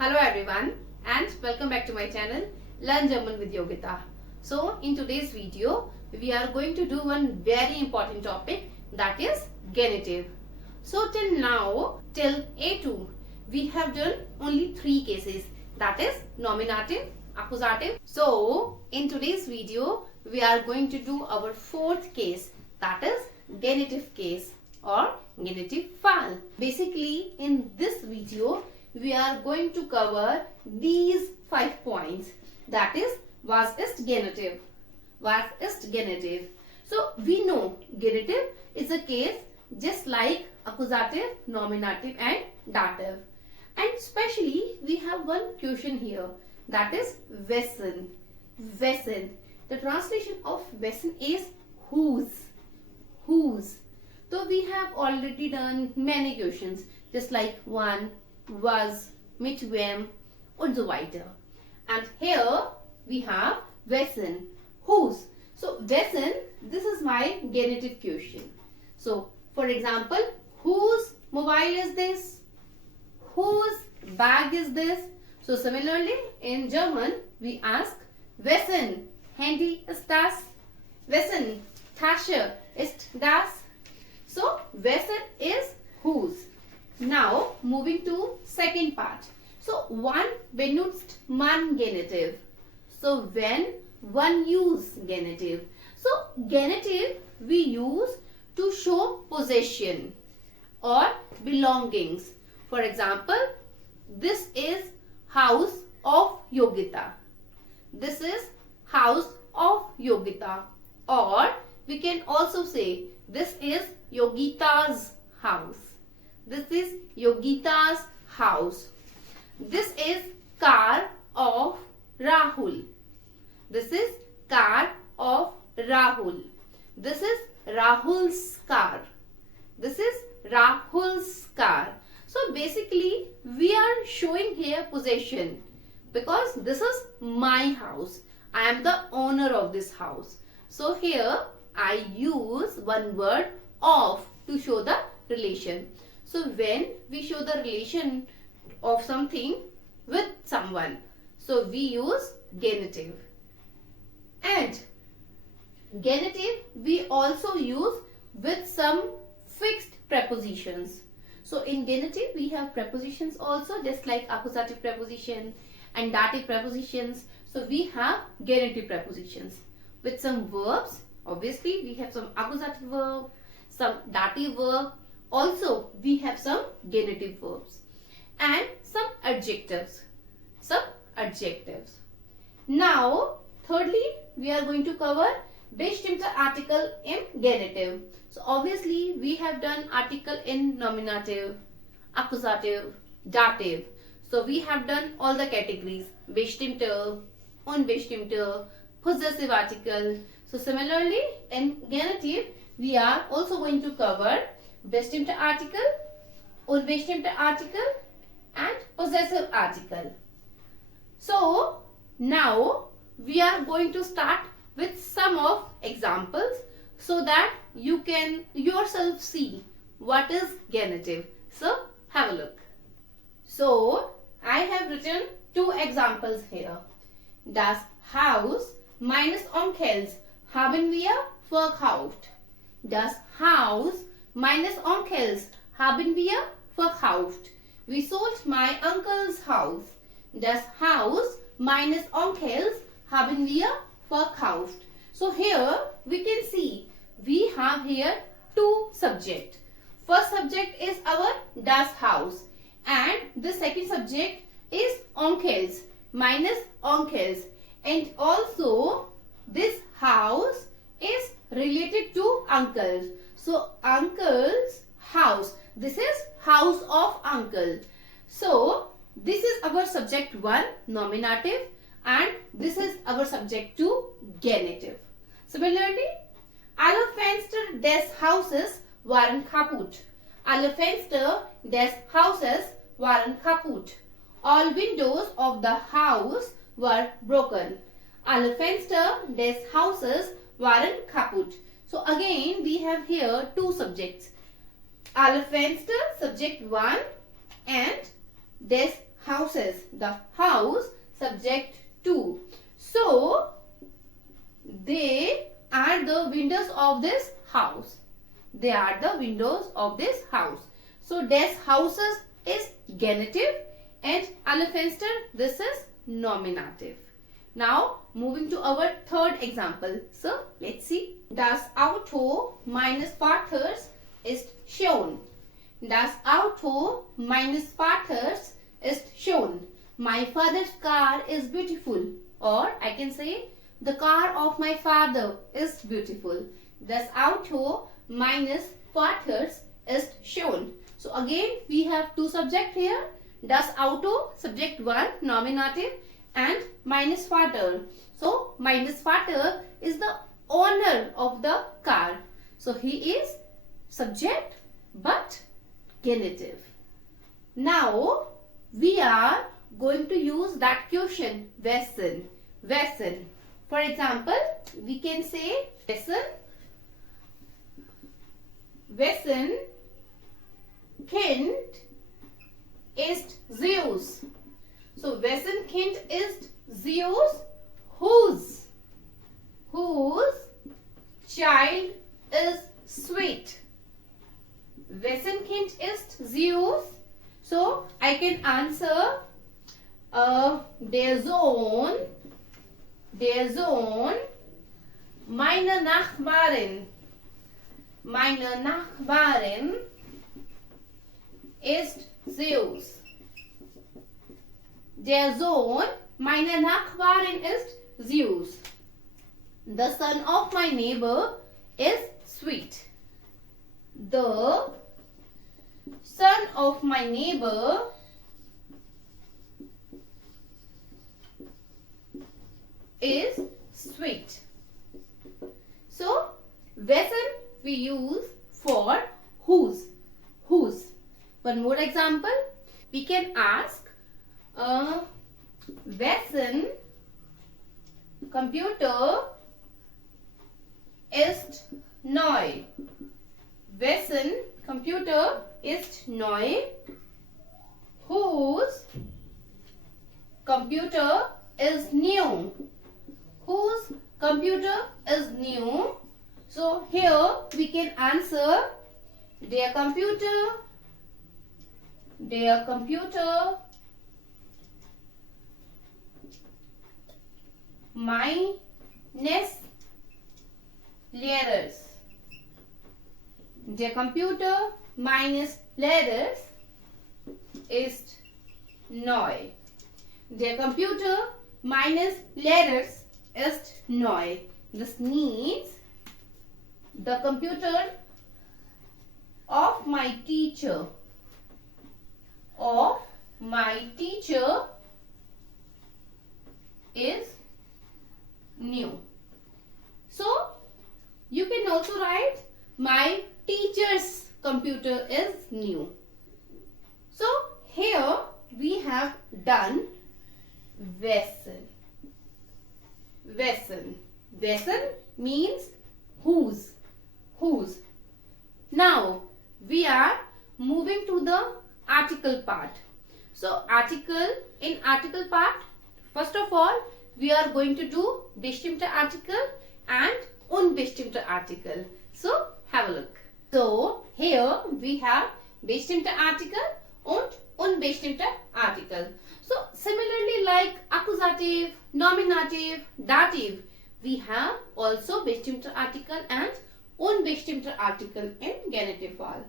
Hello everyone and welcome back to my channel Learn German with Yogeeta. So in today's video we are going to do one very important topic, that is genitive. So till now, till A2 we have done only 3 cases, that is nominative, accusative. So in today's video we are going to do our 4th case, that is genitive case or genitive fall. Basically in this video we are going to cover these 5 points, that is was ist genitive. Was ist genitive. So we know genitive is a case just like accusative, nominative and dative. And especially we have one question here, that is wessen. Wessen. The translation of wessen is whose. Whose. So we have already done many questions just like one, was, mit wem und so weiter. And here we have wessen, whose. So wessen, this is my genitive question. So for example, whose mobile is this? Whose bag is this? So similarly in German we ask wessen Handy ist das? Wessen Tasche ist das? So wessen is whose. Now moving to second part. So wann benutzt man genitive? So when one use genitive. So genitive we use to show possession or belongings. For example, this is house of Yogeeta. This is house of Yogeeta. Or we can also say this is Yogeeta's house. This is Yogeeta's house. This is car of Rahul. This is car of Rahul. This is Rahul's car. This is Rahul's car. So basically we are showing here possession because this is my house. I am the owner of this house. So here I use one word of to show the relation. So when we show the relation of something with someone, so we use genitive. And genitive we also use with some fixed prepositions. So in genitive we have prepositions also, just like accusative preposition and dative prepositions. So we have genitive prepositions with some verbs. Obviously we have some accusative verb, some dative verb. Also we have some genitive verbs and some adjectives. Now thirdly we are going to cover bestimmte Artikel im Genitiv. So obviously we have done article in nominative, accusative, dative. So we have done all the categories: bestimmte, unbestimmte, possessivartikel. So similarly in genitive we are also going to cover bestimmte Artikel, unbestimmte Artikel and possessive article. So now we are going to start with some of examples so that you can yourself see what is genitive. So have a look. So I have written 2 examples here. Das Haus meines Onkels haben wir verkauft. Das Haus meines Onkels haben wir verkauft. We sold my uncle's house. Das Haus meines Onkels haben wir verkauft. So here we can see we have here 2 subjects. First subject is our das Haus and the second subject is onkels, minus onkels, and also this house is related to uncles. So uncle's house, this is house of uncle. So this is our subject 1, nominative, and this is our subject 2, genitive. Similarly, alle Fenster des Hauses waren kaputt. Alle Fenster des Hauses waren kaputt. All windows of the house were broken. Alle Fenster des Hauses waren kaputt. So again we have here 2 subjects. Alle Fenster subject 1 and des houses. The house subject to. So they are the windows of this house. They are the windows of this house. So des houses is genitive and alle Fenster, this is nominative. Now moving to our third example. So let's see. Das Auto meines Vaters ist schön. Das Auto meines Vaters ist schön. My father's car is beautiful. Or I can say the car of my father is beautiful. Das Auto meines Vaters ist schön. So again we have two subjects here. Das Auto, subject 1, nominative, and meines Vater. So meines Vater is the owner of the car. So he is subject but genitive. Now we are going to use that question wessen. Wessen. For example, we can say wessen Kind ist Zeus. So wessen Kind ist Zeus? Whose child is sweet? Wessen Kind ist Zeus? So I can answer der Sohn meiner Nachbarin. Meine Nachbarin ist Zeus. Der Sohn meiner Nachbarin ist Zeus. The son of my neighbor is sweet. The son of my neighbor is sweet. So wessen we use for whose. One more example, we can ask wessen Computer ist neu. Wessen Computer ist neu? Whose computer is new? Whose computer is new? So here we can answer their computer meines Lehrers. Der Computer meines Lehrers ist neu. Der Computer meines Lehrers ist neu. This means the computer of my teacher is new. So you can also write my teacher's computer is new. So here we have done wessen. Wessen means whose. Now we are moving to the article part. So in article part, first of all we are going to do bestimmte Artikel and Unbestimmte Artikel. So have a look. So here we have bestimmte Artikel and Unbestimmte Artikel. So similarly like Akkusativ, Nominativ, Dativ, we have also bestimmte Artikel and Unbestimmte Artikel in genitive Fall.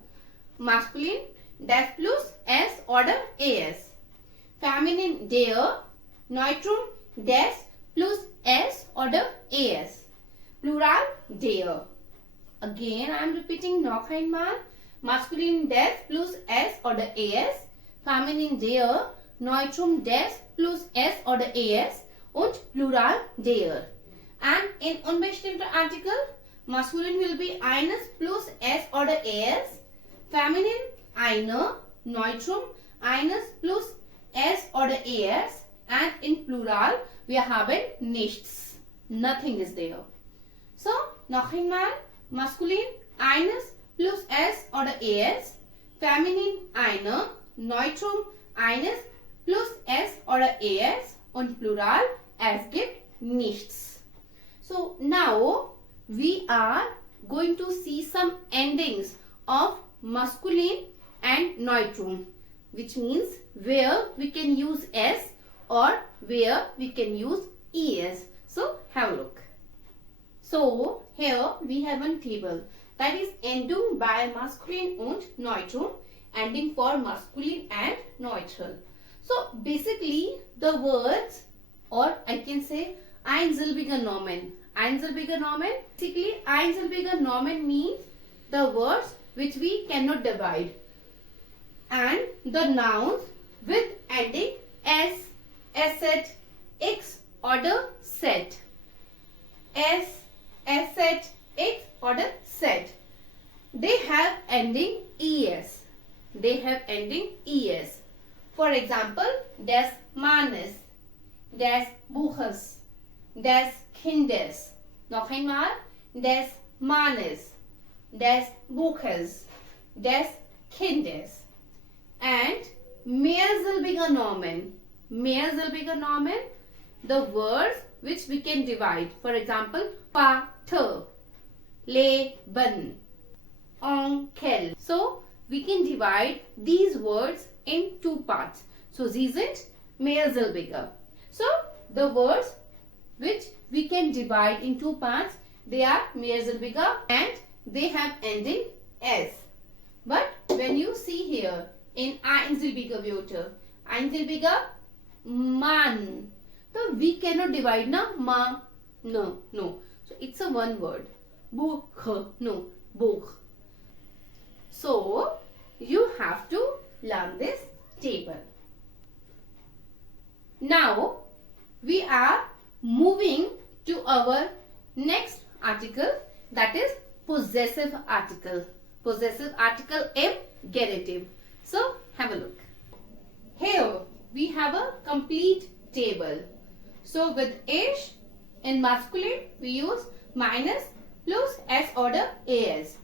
Masculine das plus s oder es. Feminine der, Neutrum des plus s oder es. Plural der. Again I am repeating noch einmal. Masculine des plus s oder es. Feminine der, Neutrum des plus s oder es und Plural der. And in unbestimmte Artikel, masculine will be eines plus s oder es. Feminine eine, Neutrum eines plus s oder es. And in Plural wir haben nichts. Nothing is there. So noch einmal. Masculine eines plus s oder es. Feminine eine, Neutrum eines plus s oder es und Plural es gibt nichts. So now we are going to see some endings of masculine and neutrum, which means where we can use s or where we can use es. So have a look. So here we have one table that is endung by masculine und neutrum, ending for masculine and neutral. So basically the words, or I can say einsilbiger Nomen. Einsilbiger Nomen. Basically einsilbiger Nomen means the words which we cannot divide, and the nouns with ending s, set, x or the set. S, set, x or the set. They have ending es. They have ending es. For example, des Mannes, des Buches, des Kindes. Noch einmal, des Mannes, des Buches, des Kindes. And mehrsilbiger Nomen. Mehrsilbiger Nomen, the words which we can divide. For example, Vater, Leben, Onkel. So we can divide these words in two parts. So sie sind mehrsilbiger. So the words which we can divide in two parts, they are mehrsilbiger and they have ending s. But when you see here in einsilbiger Wörter, einsilbiger Mann, so we cannot divide na ma, no. So it's a one word. Buch, no, Buch. So you have to learn this table. Now we are moving to our next article, that is possessive article. Possessive article im genitive. So have a look. Here we have a complete table. So with ich in masculine we use minus plus s oder as.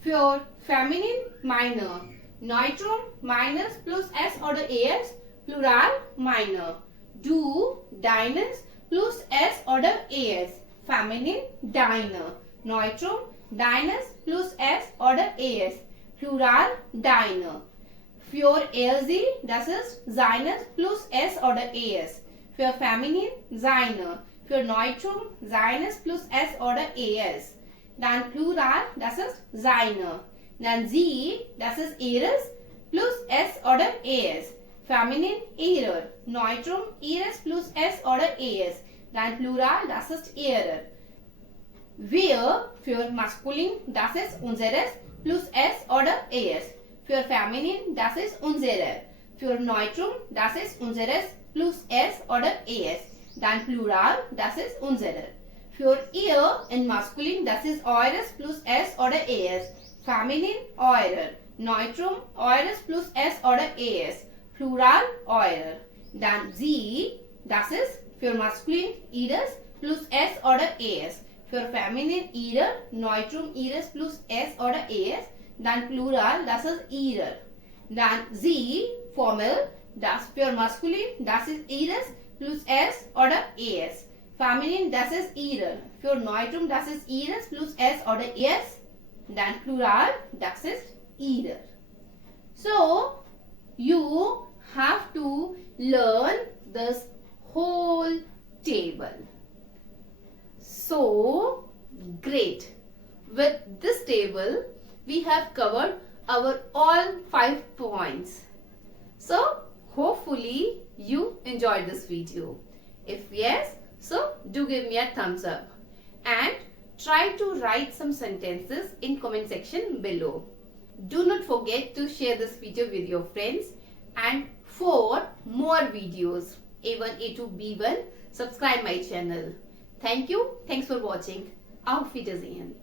For feminine minor, neutrum minus plus s oder as, plural minor. Du, deines plus s oder as, feminine deine. Neutrum deines plus s oder as, plural deine. Für er sie, das ist seines plus s oder as. Für feminin seine. Für neutrum seines plus s oder as. Dann plural, das ist seine. Dann sie, das ist ihres plus s oder as. Feminin ihrer. Neutrum ihres plus s oder as. Dann plural, das ist ihrer. Wir für maskulin, das ist unseres plus s oder as. Für feminin, das ist unsere. Für neutrum, das ist unseres plus s oder as. Dann plural, das ist unsere. Für ihr in maskulin, das ist eures plus s oder as. Feminin, eurer. Neutrum, eures plus s oder as. Plural, eurer. Dann sie, das ist für maskulin ihres plus s oder as. Für feminin ihrer, neutrum ihres plus s oder as. Dann plural, das ist ihrer. Dann sie, Formel, das für maskulin, das ist ihres plus s oder as. Feminin, das ist ihrer. Für neutrum, das ist ihres plus s oder as. Dann plural, das ist ihrer. So, you have to learn this whole table. So, great. With this table, we have covered our all 5 points. So, hopefully you enjoyed this video. If yes, so do give me a thumbs up and try to write some sentences in comment section below. Do not forget to share this video with your friends, and for more videos A1, A2, B1, subscribe my channel. Thank you. Thanks for watching. Auf Wiedersehen.